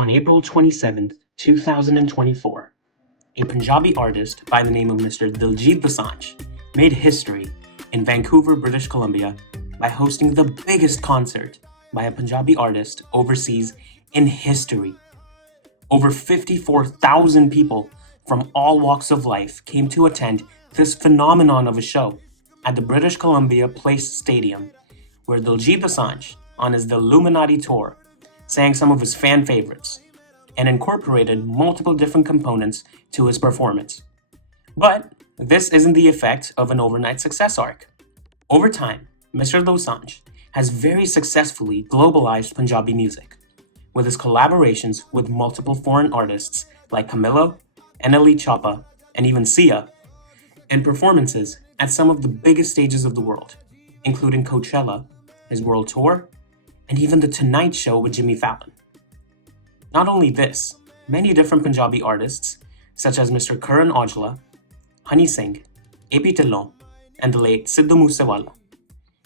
On April 27th, 2024, a Punjabi artist by the name of Mr. Diljit Dosanjh made history in Vancouver, British Columbia by hosting the biggest concert by a Punjabi artist overseas in history. Over 54,000 people from all walks of life came to attend this phenomenon of a show at the British Columbia Place Stadium, where Diljit Dosanjh, on his The Illuminati tour, sang some of his fan favorites and incorporated multiple different components to his performance. But this isn't the effect of an overnight success arc. Over time, Mr. Dosanjh has very successfully globalized Punjabi music, with his collaborations with multiple foreign artists like Camilo, NLE Choppa, and even Sia, and performances at some of the biggest stages of the world, including Coachella, his world tour, and even The Tonight Show with Jimmy Fallon. Not only this, many different Punjabi artists, such as Mr. Karan Aujla, Honey Singh, AP Dhillon, and the late Sidhu,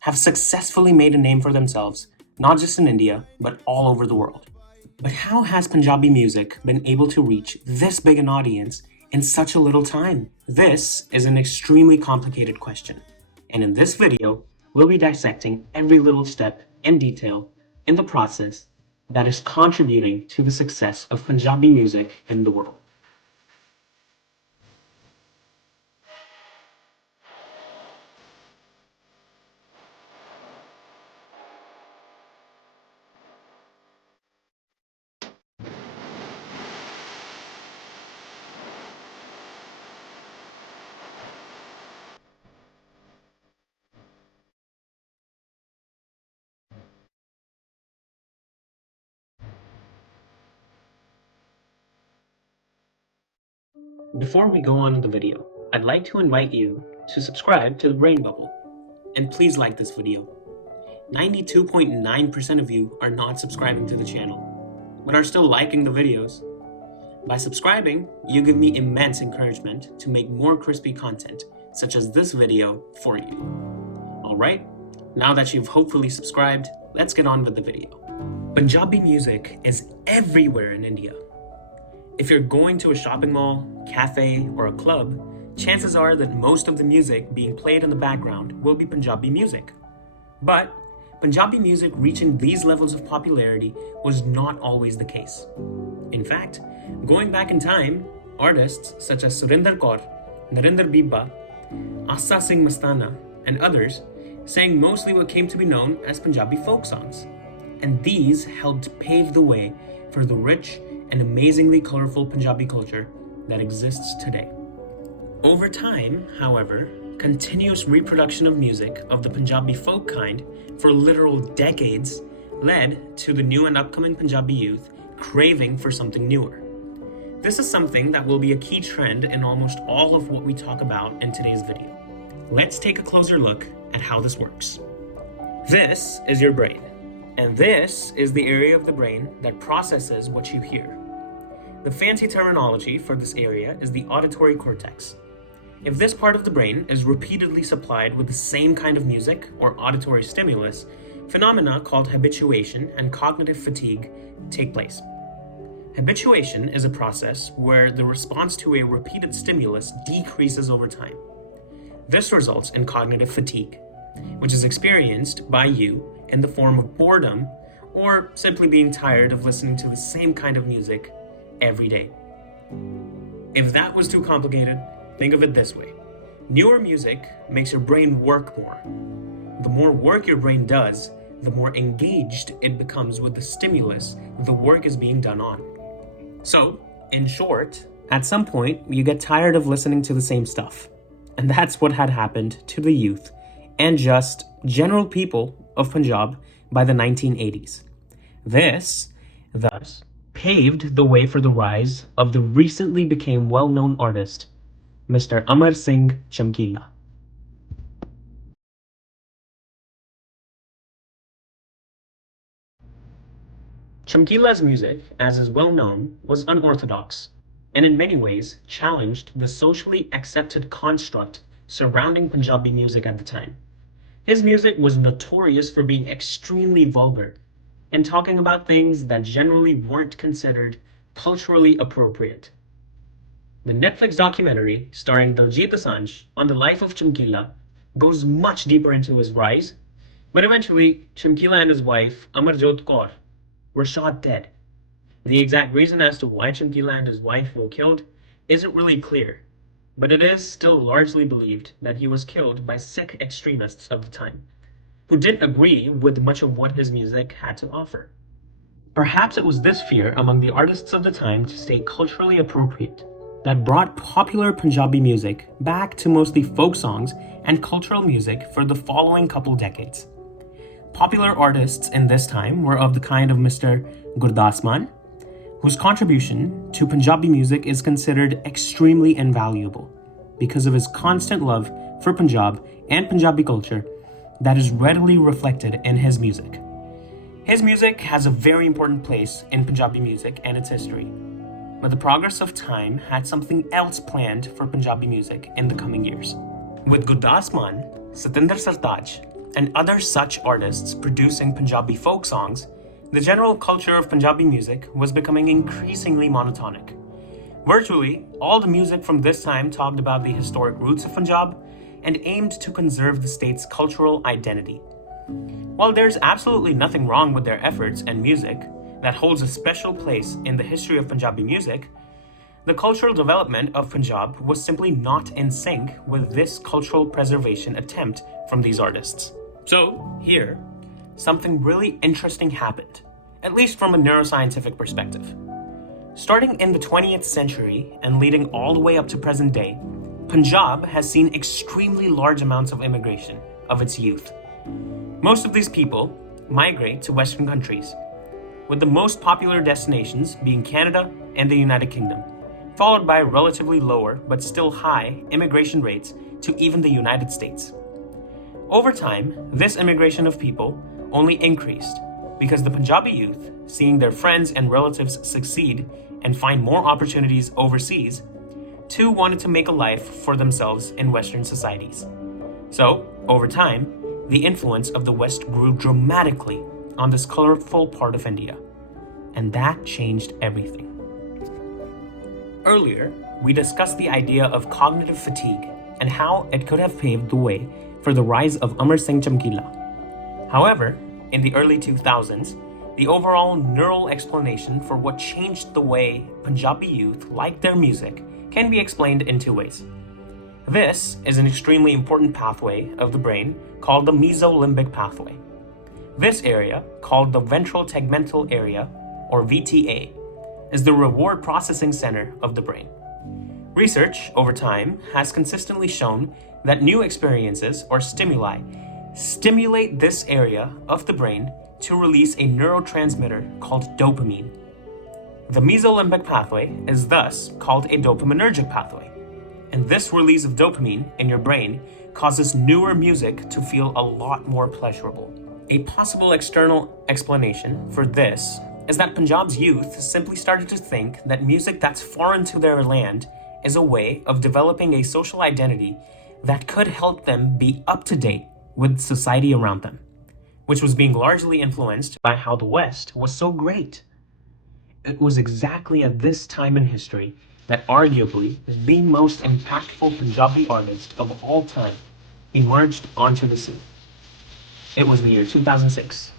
have successfully made a name for themselves, not just in India, but all over the world. But how has Punjabi music been able to reach this big an audience in such a little time? This is an extremely complicated question, and in this video, we'll be dissecting every little step in detail in the process that is contributing to the success of Punjabi music in the world. Before we go on in the video, I'd like to invite you to subscribe to the Brain Bubble, and please like this video. 92.9% of you are not subscribing to the channel, but are still liking the videos. By subscribing, you give me immense encouragement to make more crispy content, such as this video, for you. Alright, now that you've hopefully subscribed, let's get on with the video. Punjabi music is everywhere in India. If you're going to a shopping mall, cafe, or a club, chances are that most of the music being played in the background will be Punjabi music. But Punjabi music reaching these levels of popularity was not always the case. In fact, going back in time, artists such as Surinder Kaur, Narinder Biba, Asa Singh Mastana, and others sang mostly what came to be known as Punjabi folk songs. And these helped pave the way for the rich and amazingly colorful Punjabi culture that exists today. Over time, however, continuous reproduction of music of the Punjabi folk kind for literal decades led to the new and upcoming Punjabi youth craving for something newer. This is something that will be a key trend in almost all of what we talk about in today's video. Let's take a closer look at how this works. This is your brain, and this is the area of the brain that processes what you hear. The fancy terminology for this area is the auditory cortex. If this part of the brain is repeatedly supplied with the same kind of music or auditory stimulus, phenomena called habituation and cognitive fatigue take place. Habituation is a process where the response to a repeated stimulus decreases over time. This results in cognitive fatigue, which is experienced by you in the form of boredom or simply being tired of listening to the same kind of music every day. If that was too complicated, think of it this way. Newer music makes your brain work more. The more work your brain does, the more engaged it becomes with the stimulus the work is being done on. So, in short, at some point, you get tired of listening to the same stuff. And that's what had happened to the youth and just general people of Punjab by the 1980s. This, thus, paved the way for the rise of the recently became well-known artist, Mr. Amar Singh Chamkila. Chamkila's music, as is well known, was unorthodox, and in many ways challenged the socially accepted construct surrounding Punjabi music at the time. His music was notorious for being extremely vulgar, and talking about things that generally weren't considered culturally appropriate. The Netflix documentary starring Diljit Dosanjh on the life of Chamkila goes much deeper into his rise, but eventually Chamkila and his wife, Amar Kaur, were shot dead. The exact reason as to why Chamkila and his wife were killed isn't really clear, but it is still largely believed that he was killed by Sikh extremists of the time, who didn't agree with much of what his music had to offer. Perhaps it was this fear among the artists of the time to stay culturally appropriate that brought popular Punjabi music back to mostly folk songs and cultural music for the following couple decades. Popular artists in this time were of the kind of Mr. Gurdas Mann, whose contribution to Punjabi music is considered extremely invaluable because of his constant love for Punjab and Punjabi culture that is readily reflected in his music. His music has a very important place in Punjabi music and its history, but the progress of time had something else planned for Punjabi music in the coming years. With Gurdas Mann, Satinder Sartaaj, and other such artists producing Punjabi folk songs, the general culture of Punjabi music was becoming increasingly monotonic. Virtually, all the music from this time talked about the historic roots of Punjab and aimed to conserve the state's cultural identity. While there's absolutely nothing wrong with their efforts and music that holds a special place in the history of Punjabi music, the cultural development of Punjab was simply not in sync with this cultural preservation attempt from these artists. So, here, something really interesting happened, at least from a neuroscientific perspective. Starting in the 20th century and leading all the way up to present day, Punjab has seen extremely large amounts of immigration of its youth. Most of these people migrate to Western countries, with the most popular destinations being Canada and the United Kingdom, followed by relatively lower but still high immigration rates to even the United States. Over time, this immigration of people only increased because the Punjabi youth, seeing their friends and relatives succeed and find more opportunities overseas, too wanted to make a life for themselves in Western societies. So, over time, the influence of the West grew dramatically on this colorful part of India, and that changed everything. Earlier, we discussed the idea of cognitive fatigue and how it could have paved the way for the rise of Amar Singh Chamkila. However, in the early 2000s, the overall neural explanation for what changed the way Punjabi youth liked their music can be explained in two ways. This is an extremely important pathway of the brain called the mesolimbic pathway. This area, called the ventral tegmental area, or VTA, is the reward processing center of the brain. Research over time has consistently shown that new experiences or stimuli stimulate this area of the brain to release a neurotransmitter called dopamine. The mesolimbic pathway is thus called a dopaminergic pathway, and this release of dopamine in your brain causes newer music to feel a lot more pleasurable. A possible external explanation for this is that Punjab's youth simply started to think that music that's foreign to their land is a way of developing a social identity that could help them be up to date with society around them, which was being largely influenced by how the West was so great. It was exactly at this time in history that arguably the most impactful Punjabi artist of all time emerged onto the scene. It was the year 2006,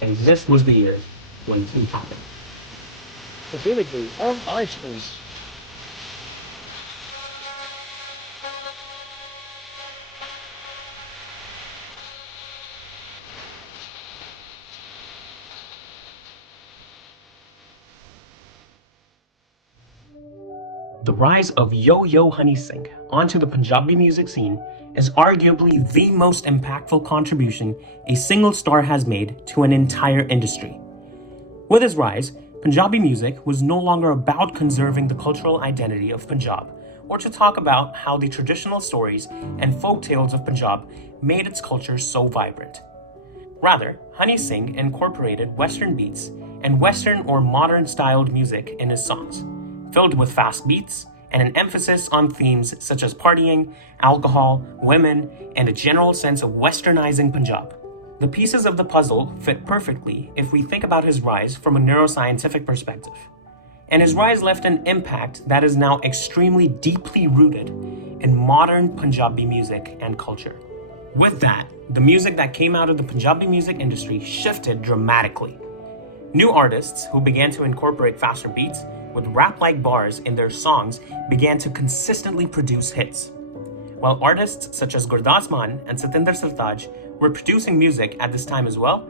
and this was the year when it happened. Specifically on iTunes. The rise of Yo-Yo Honey Singh onto the Punjabi music scene is arguably the most impactful contribution a single star has made to an entire industry. With his rise, Punjabi music was no longer about conserving the cultural identity of Punjab, or to talk about how the traditional stories and folk tales of Punjab made its culture so vibrant. Rather, Honey Singh incorporated Western beats and Western or modern-styled music in his songs, filled with fast beats and an emphasis on themes such as partying, alcohol, women, and a general sense of westernizing Punjab. The pieces of the puzzle fit perfectly if we think about his rise from a neuroscientific perspective. And his rise left an impact that is now extremely deeply rooted in modern Punjabi music and culture. With that, the music that came out of the Punjabi music industry shifted dramatically. New artists who began to incorporate faster beats with rap-like bars in their songs began to consistently produce hits. While artists such as Gurdas Mann and Satinder Sartaaj were producing music at this time as well,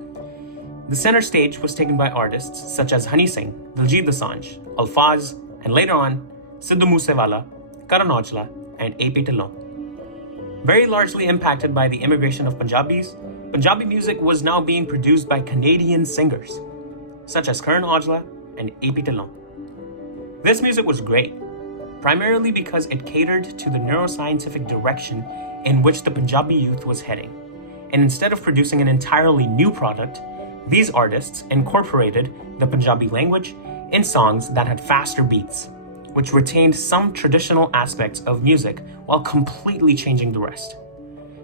the center stage was taken by artists such as Honey Singh, Diljit Dosanjh, Alfaz, and later on, Sidhu Moosewala, Karan Aujla, and AP Dhillon. Very largely impacted by the immigration of Punjabis, Punjabi music was now being produced by Canadian singers, such as Karan Aujla and AP Dhillon. This music was great, primarily because it catered to the neuroscientific direction in which the Punjabi youth was heading. And instead of producing an entirely new product, these artists incorporated the Punjabi language in songs that had faster beats, which retained some traditional aspects of music while completely changing the rest.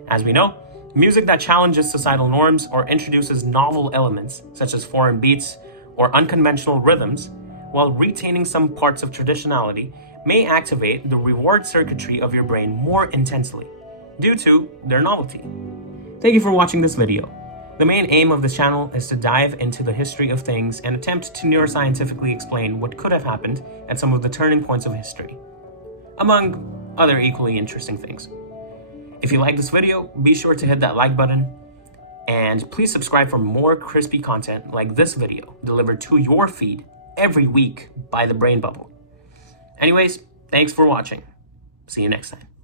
As we know, music that challenges societal norms or introduces novel elements, such as foreign beats or unconventional rhythms, while retaining some parts of traditionality, may activate the reward circuitry of your brain more intensely due to their novelty. Thank you for watching this video. The main aim of this channel is to dive into the history of things and attempt to neuroscientifically explain what could have happened at some of the turning points of history, among other equally interesting things. If you like this video, be sure to hit that like button, and please subscribe for more crispy content like this video delivered to your feed every week by the Brain Bubble. Anyways, thanks for watching. See you next time.